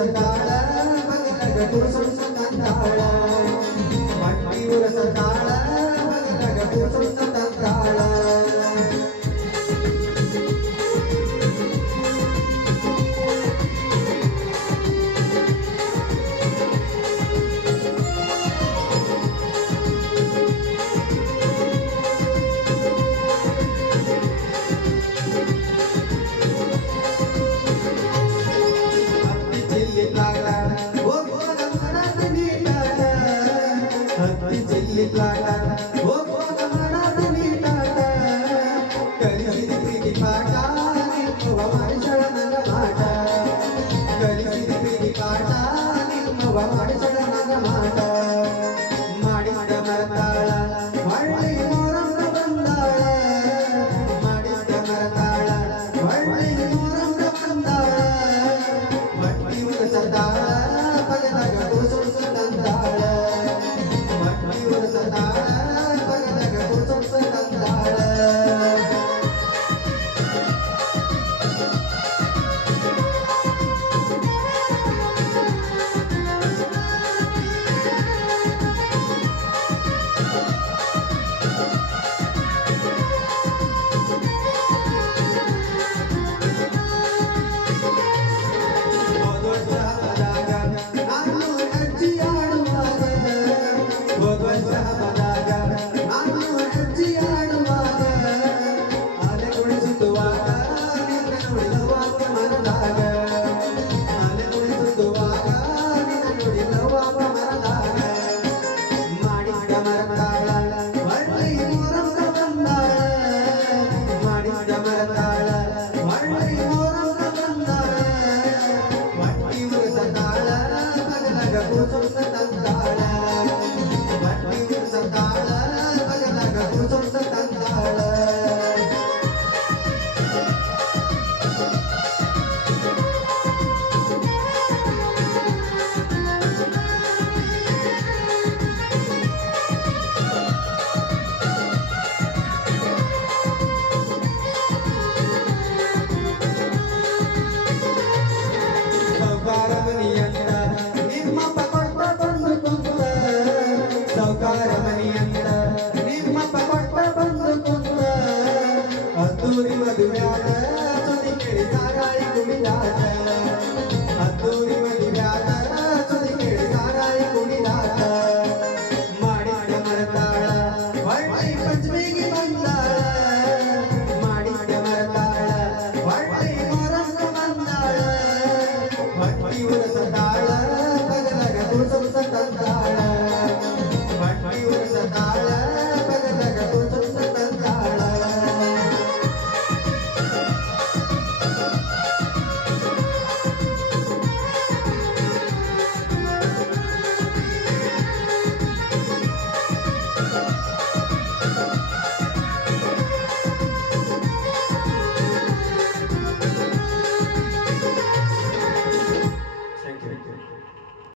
ఉరసతాళ బగలగ తులసం సంతాళ మట్టి ఉరసతాళ బగలగ తులసం కలిసి పాట.